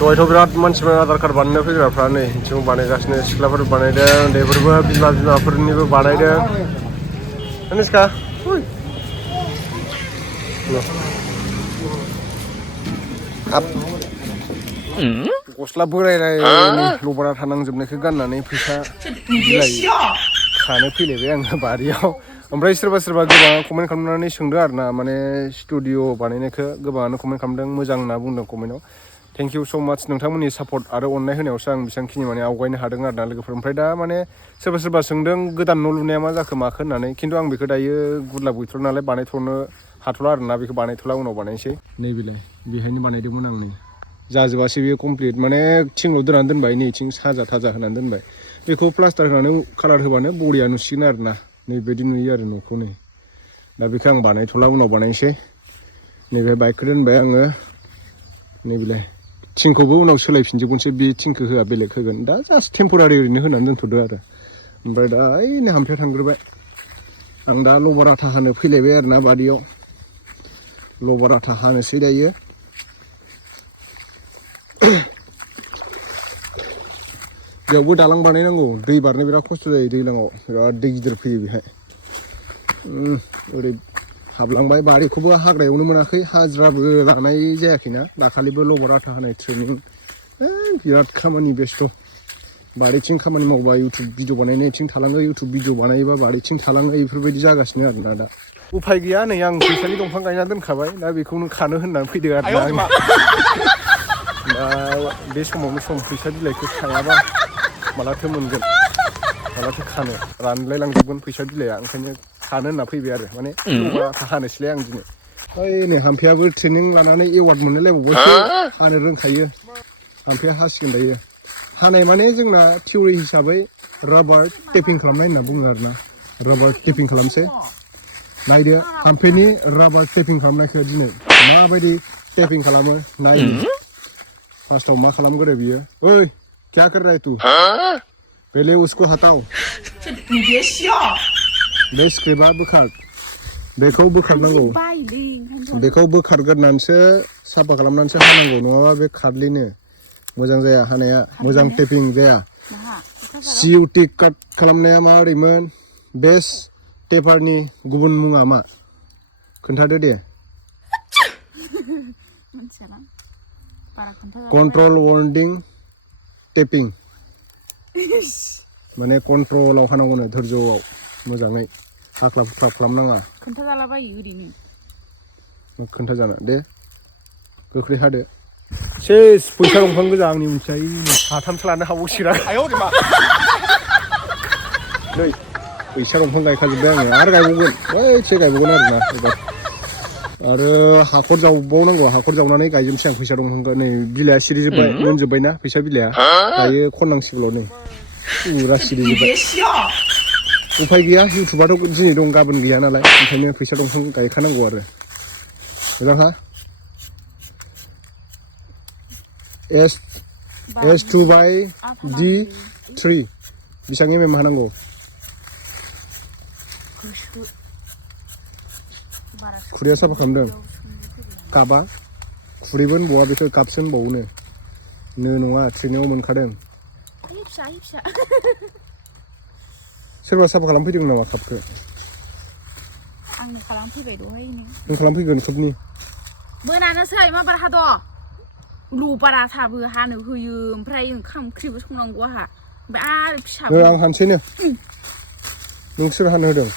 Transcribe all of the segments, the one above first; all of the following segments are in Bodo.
दहायथ' बिराद मानसिफोर आधार कार्ड बानायनो फैग्राफ्रा नै जों बानायगासिनो सिख्लाफोर बानायदों उन्दैफोरबो बिमाफोरनिबो बानायदों धनिष्का गस्ला बोरायनायनि लबारा थानांजोबनायखौ गाननानै फैसा बिलाइ खानो फैलायबाय आङो बारियाव ओमफ्राय सोरबा गोबाङा कमेन्ट खालामनानै सोंदों आरो ना माने स्टुडिअ बानायनायखौ गोबाङानो कमेन्ट खालामदों मोजां होनना बुंदों कमेन्टआव थेंक इउ स' माच नोंथांमोननि सापर्ट आरो अननाय होनायावसो आं बेसेबांखिनि माने आवगायनो हादों आरो ना लोगोफोर ओमफ्राय दा माने सोरबा सोंदों गोदान न' लुनाया मा जाखो माखो होननानै खिन्थु आं बेखौ दायो गुरलाब गैथ'ला नालाय बानायथ'नो हाथ'ला आरो ना बेखौ बानायथ'ला उनाव बानायनोसै नैबेलाय बेहायनो बानायदोंमोन आं नै जाजोबासै बेयो कमप्लिट माने थिंल' दोननानै दोनबाय नैथिं साजा थाजा होनानै दोनबाय बेखौ प्लास्टार होनानै कालार होबानो बरिया नुसिगोन आरो ना नैबायदि नुयो आरो न'खौ नै दा बेखौ आं बानायथ'ला उनाव बानायनोसै नैबे बाइकखौ दोनबाय आङो नैबेलाय थिंखौबो उनाव सोलायफिनजोबगोनसो बे थिंखौ होआ बेलेग होगोन दा जास्ट टेम्परारि ओरैनो होनानै दोनथ'दो आरो ओमफ्राय दा ओइनो हामफाया थांग्रोबाय आं दा लबार आथा हानो फैलायबाय आरो ना बारियाव लबार आथा हानोसै दायो बेयावबो दालां बानायनांगौ दै बारनो बिराद खस्थ' जायो दैज्लाङाव बिराद दै गिदिर फैयो बेहाय ओरै हाबलांबाय बारिखौबो हाग्रायावनो मोनाखै हाजिराबो लानाय जायाखैना दाखालिबो लबार आथा हानाय ट्रेनिं बिराद खामानि बेस्थ' बारिथिं खामानि मावबा इउटुब भिडिअ बानायनायथिं थालाङो इउटुब भिडिअ बानायोबा बारिथिं थालाङो बेफोरबायदि जागासिनो आरोना दा उफाय गैया नै आं फैसानि दंफां गायना दोनखाबाय दा बेखौनो खानो होननानै फैदों आरो ना दा बे समावनो सम फैसा बिलाइखौ खायाबा मालाथो मोनगोन मालाथो खानो रानलायलांजोबगोन फैसा बिलाइआ ओंखायनो खानो होनना फैबाय आरो माने लबार आथा हानोसैलाय आं दिनै ओइ नै हामफायाबो ट्रेनिं लानानै एवार्ड मोनलायलायबावबायसो हानो रोंखायो हामफाया हासिगोन दायो हानाय माने जोंना थिउरि हिसाबै राबार टेपिं खालामनाय होनना बुङो आरो ना राबार टेपिं खालामसै नायदो हामफेनि राबार टेपिं खालामनायखौ दिनै माबायदि टेपिं खालामो नायनो फार्स्टआव मा खालामगोरो बियो ओइ क्या कर रहा है तू पहले उसको हटाओ बे स्क्रिप्टआ बोखार बेखौ बोखारनांगौ बेखौ बोखारग्रोनानैसो साफा खालामनानैसो हानांगौ नङाबा बे खारलिनो मोजां जाया हानाया मोजां टेपिं जाया सिइउटि काट खालामनाया माबोरैमोन बेस्ट टेपारनि गुबुन मुङा मा खोन्थादो दे कन्ट्रल वार्निं टेपिं माने कन्ट्रलाव हानांगौनो धोर्जआव मोजाङै हाख्लाब हुख्लाब खालामनाङा खोन्थाजालाबायो ओरैनो खोन्थाजाना दे गोख्रै हादो सेस फैसा दंफां गोजा आंनि मोनथिया साथामसो लानो हाबावसिगोन नै फैसा दंफां गायखाजोब्बाय आङो आरो गायबावगोन एसे गायबावगोन आरोना एबार आरो हाखर जावबावनांगौ हाखर जावनानै गायजोबनोसै आं फैसा दंफांखौ नै बिलाइआ सिरिजोब्बाय मोनजोब्बायना फैसा बिलाइआ दायो खननांसिगौल' नै फुरा सिरिजोब्बाय उफाय गैया इउटुबाथ' दिनै दं गाबोन गैया नालाय ओंखायनो फैसा दंफां गायखानांगौ आरो मोजांहा S2/D3 बेसेबां एम हानांगौ खुरैया साफा खालामदों कापआ खुरैबो होनबावा बेखौ कापसो होनबावोनो नो नङा ट्रेनिङाव मोनखादों सोरबा साफा खालामफैदों नामा कापखौ आंनो खालामफैबाय दहायनो नों खालामफैगोन खोबनि मोनानोसै माबार हा दं लबारा थाबो हानो होयो ओमफ्राय ओंखाम ओंख्रिबो संनांगौ आहा ओमफ्राय आरो फिसाबो आं हानसैनो नोंसोर हानो होदों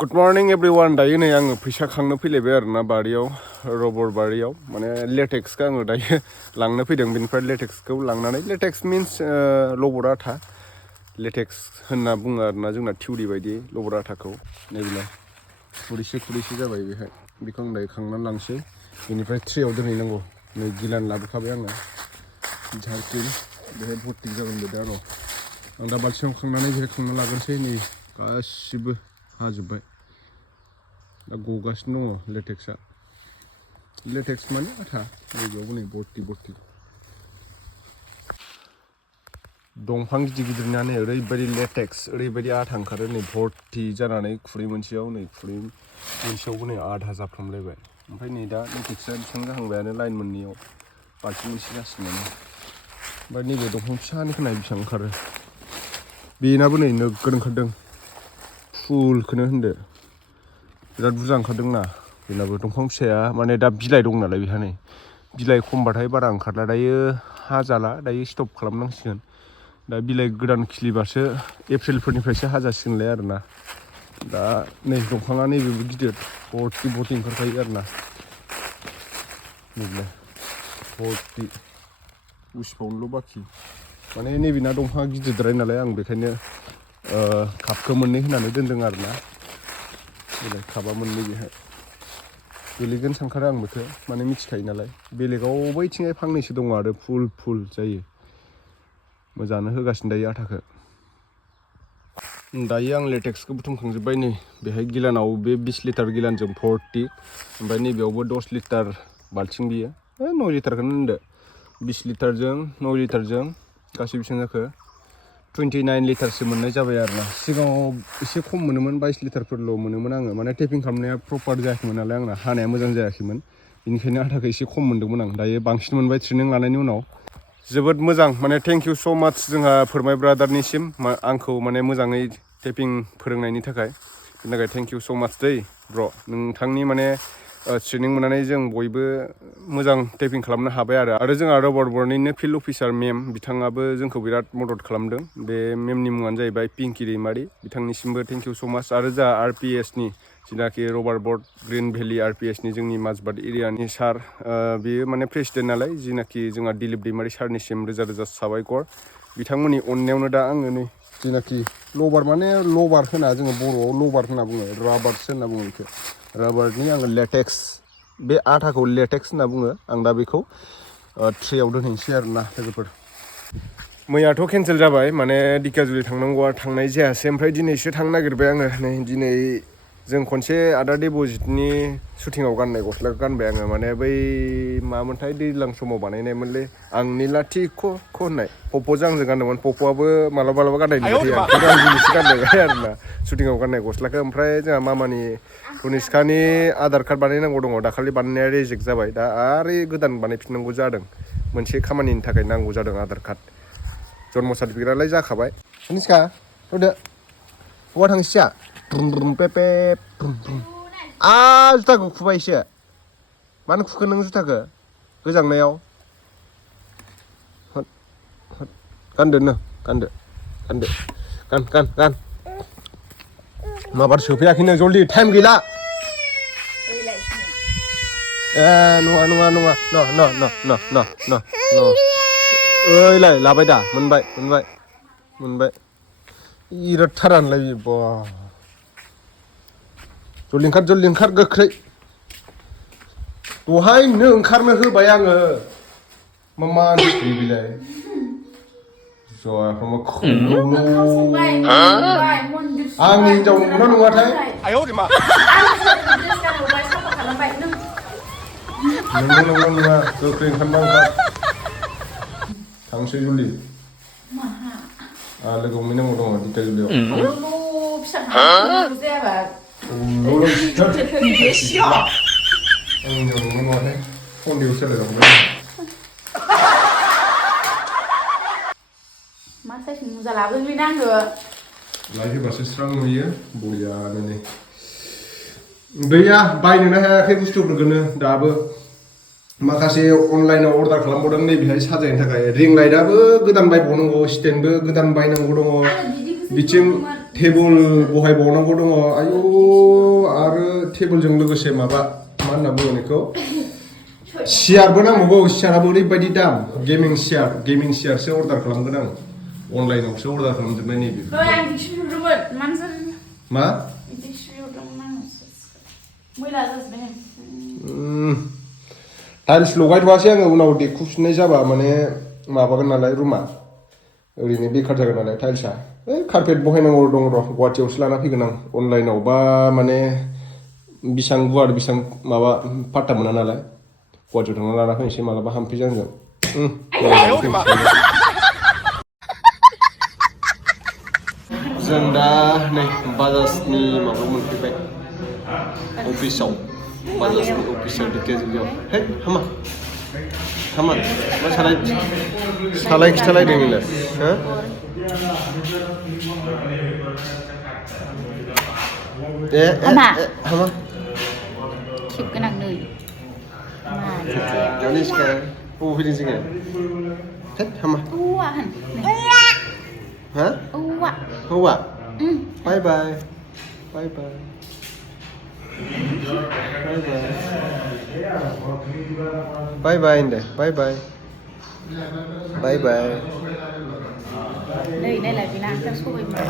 गुड मर्निं एभ्रिवान दायो नै आङो फैसा खांनो फैलायबाय आरोना बारियाव रबर बारियाव माने लेटेक्सखौ आङो दायो लांनो फैदों बेनिफ्राय लेटेक्सखौ लांनानै लेटेक्स मिन्स लबर आथा लेटेक्स होनना बुङो आरोना जोंना थिउरि बायदि लबर आथाखौ नैबेलाय खुरैसे जाबाय बेहाय बेखौ आं दायो खांनानै लांसै बेनिफ्राय ट्रेयाव दोनहैनांगौ नै गिलान लाबोखाबाय आङो झारकिन बेहाय भर्ति जागोन बे दा र' आं दा बाल्थिङाव खांनानै बेहाय खांना लागोनसै नै गासिबो हाजोब्बाय दा गगासिनो दङ लेटेक्स माने आथा नैबेयावबो नै भर्ति दंफां गिदिर गिदिरनानै ओरैबायदि लेटेक्स ओरैबायदि आथा ओंखारो नै भर्ति जानानै खुरै मोनसेयाव नै खुरै मोनसेयावबो नै आधा जाफ्रामलायबाय ओमफ्राय नै दा लेटेक्सआ बेसेबां जाहांबायानो लाइन मोननैयाव बाल्थिं मोनसे जासिगोनानो ओमफ्राय नैबे दंफां फिसानिखौ नाय बेसेबां ओंखारो बेनाबो नै नोगोद ओंखारदों फुलखौनो होनदो बिराद बुरजा ओंखारदोंना बेनाबो दंफां फिसाया माने दा बिलाइ दं नालाय बेहा नै बिलाइ खमबाथाय बारा ओंखारला दायो हाजाला दायो स्टप खालामनांसिगोन दा बिलाइ गोदान खिलिबासो एप्रिलफोरनिफ्रायसो हाजासिगोनलाय आरोना दा नै दंफाङा नैबेबो गिदिर भर्ति ओंखारखायो आरोना नैबे भर्ति उसिबावनोल' बाखि माने नैबेना दंफाङा गिदिरद्राय नालाय आं बेखायनो कापखौ मोननै होनानै दोनदों आरोना बिलाइ कापा मोननै बेहाय गोलैगोन सानखारो आं बेखौ माने मिथिखायो नालाय बेलेगाव बैथिंहाय फांनैसो दङ आरो फुल जायो मोजाङानो होगासिनो दायो आथाखौ दायो आं लेटेक्सखौ बुथुमखांजोब्बाय नै बेहाय गिलानाव बे 20 लिटार गिलानजों 40 ओमफ्राय नैबेयावबो 10 लिटार बाल्थिं बियो 9 लिटारखौनो होनदो 20 लिटारजों 9 लिटारजों गासै बेसेबां जाखो 29 लिटारसो मोननाय जाबाय आरोना सिगाङाव एसे खम मोनोमोन 22 लिटारफोरल' मोनोमोन आङो माने टेपिं खालामनाया प्रपार जायाखैमोन नालाय आंना हानाया मोजां जायाखैमोन बेनिखायनो आथाखौ एसे खम मोनदोंमोन आं दायो बांसिन मोनबाय ट्रेनिं लानायनि उनाव जोबोद मोजां माने थेंक इउ स' माच जोंहा फोरमाय ब्रादारनिसिम आंखौ माने मोजाङै टेपिं फोरोंनायनि थाखाय बेनि थाखाय थेंक इउ स' माच दै ब्र' नोंथांनि माने ट्रेनिं मोननानै जों बयबो मोजां टेपिं खालामनो हाबाय आरो जोंहा रबार बर्डनिनो फिल्ड अफिसार मेम बिथाङाबो जोंखौ बिराद मदद खालामदों बे मेमनि मुङानो जाहैबाय पिंकि दैमारि बिथांनिसिमबो थेंक इउ स' माच आरो जोंहा आरपिएसनि जिनाखि रबार बर्ड ग्रिन भेलि आरपिएसनि जोंनि माजबाट एरियानि सार बेयो माने प्रेसिडेन्ट नालाय जिनाखि जोंहा दिलीप दैमारि सारनिसिम रोजा रोजा साबायखर बिथांमोननि अननायावनो दा आङो नै जिनाखि लबार माने लबार होना जोङो बर'आव लबार होनना बुङो राबारसो होनना बुङो बेखौ राबारनि आङो लेटेक्स बे आथाखौ लेटेक्स होनना बुङो आं दा बेखौ ट्रेयाव दोनहैनोसै आरोना लोगोफोर मैयाथ' केन्सेल जाबाय माने दिकियाजुलि थांनांगौआ थांनाय जायासै ओमफ्राय दिनैसो थांनो नागिरबाय आङो नै दिनै जों खनसे आदा देबजितनि शुटिङाव गाननाय गस्लाखौ गानबाय आङो माने बै मामोनथाय दैज्लां समाव बानायनायमोनलै आंनि लाथिख' होननाय पप'जों आंजों गानदोंमोन पप'आबो मालाबा गाननाय नुबाय थायो आं दिनैसो गानबाय आरोना शुटिङाव गाननाय गस्लाखौ ओमफ्राय जोंहा मामानि धनिष्कानि आधार कार्ड बानायनांगौ दङ दाखालि बानायनाया रिजेक्ट जाबाय दा आरो गोदान बानायफिननांगौ जादों मोनसे खामानिनि थाखाय नांगौ जादों आधार कार्ड जन्म सार्टिफिकेटआलाय जाखाबाय धनिष्का होदो बहा थांसैया ब्रुम ब्रुम पेपे ब्रुम ब्रुम जुथाखौ खुबायसो मानो खुखो नों जुथाखौ गोजांनायाव गानदो गान माबार सोफैयाखैनो जल्दि टाइम गैला नङा न ओइलाय लाबाय दा मोनबाय इरथारानोलाय बे बा जल्दि ओंखार गोख्रै दहायनो ओंखारनो होबाय आङो मा मानसि बिलाय आंनि हिनजाव नंगौना नङाथाय नंगौ नङा गोख्रै ओंखार थांसै जल्दि लोगो हमहैनांगौ दङ दिकियाजुलियाव आंनि हिनजाव नंगौना नङाथाय फन्देयाव सोलायलांबाय मा साइसनि मुजा लाबोगोन आङो लायहोबासो स्रां नुयो बयानो नै गैया बायनोनो हायाखै बुस्थुफोरखौनो दाबो माखासे अनलाइनाव अर्डार खालामबावदों नैबेहाय साजायनो थाखाय रिं लाइटआबो गोदान बायबावनांगौ स्टेन्डबो गोदान बायनांगौ दङ बिथिं टेबोल बहायबावनांगौ दङ आयु आरो टेबोलजों लोगोसे माबा मा होनना बुङो बेखौ सियारबो नांबावगौ सियाराबो ओरैबायदि दाम गेमिं सियारसो अर्डार खालामगोन आं अनलाइनावसो अर्डार खालामजोबनाय नैबे मा टाइल्स लगायथ'वासै आङो उनाव देखुफिननाय जाबा माने माबागोन नालाय रुमा ओरैनो बेखार जागोन नालाय टाइल्सआ कारपेट बहायनांगौ दं र' गुवाहाटियावसो लाना फैगोन आं अनलाइनाव बा माने बेसेबां गुवार बेसेबां माबा पाट्टा मोना नालाय गुवाहाटियाव थांना लाना फैनोसै मालाबा हाम्फै जोंजों जों दा नै बाजाजनि माबा मोनफैबाय अफिसाव बाजाजनि अफिसाव ढेकियाजुलियाव है हामा मा सालाय खिथालायदों नोंलाय हो हामा खेब गोनां नै Dhaniska बबाव फैदों जोङो है हामा औवा होन हा औवा हौवा बाय बाय बाय बाय बाय बाय होनदो बाय बाय बाय बाय नै नायलाय बेना आखाइयाव सबाय बिमा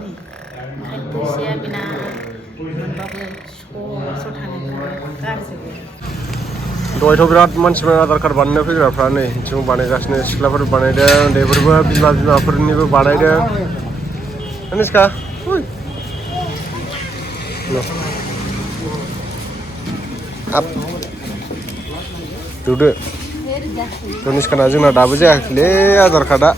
नै ओंखायनो फैसाया बेना मोनबाबो स्र' थानायफ्रा गारजोबो दहायथ' बिराद मानसिफोर आधार कार्ड बानायनो फैग्राफ्रा नै जों बानायगासिनो सिख्लाफोर बानायदों उन्दैफोरबो बिमाफोरनिबो बानायदों Dhaniska आप नुदो Dhaniskana जोंना दाबो जायाखैलै आधार कार्डआ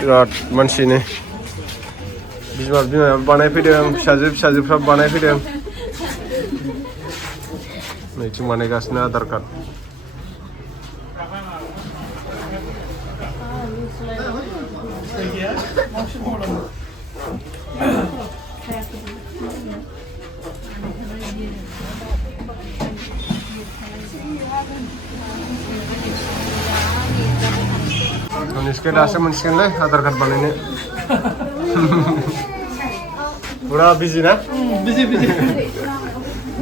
बिराद मानसिनि बिमाया बानायफैदों फिसाजोफ्रा बानायफैदों नैथिं बानायगासिनो आधार कार्ड Dhaniska दासो मोनसिगोनलै आधार कार्ड बानायनो Pura busy na? Busy.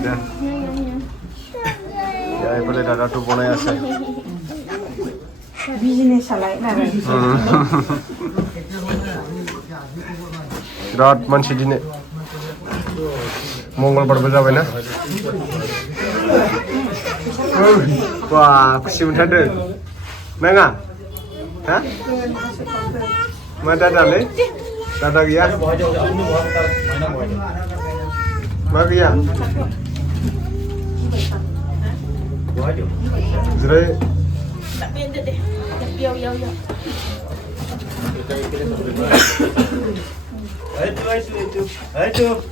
Ya. Ya, boleh dah tu bonai asa. Business salai na. Berat mansi dini. Mongolbar जाबाय ना? Wah, खुसि मोनथारदों. Nanga? Ha? Ma दादालै? दादा गैया? मा गैया? जिराय Ayo.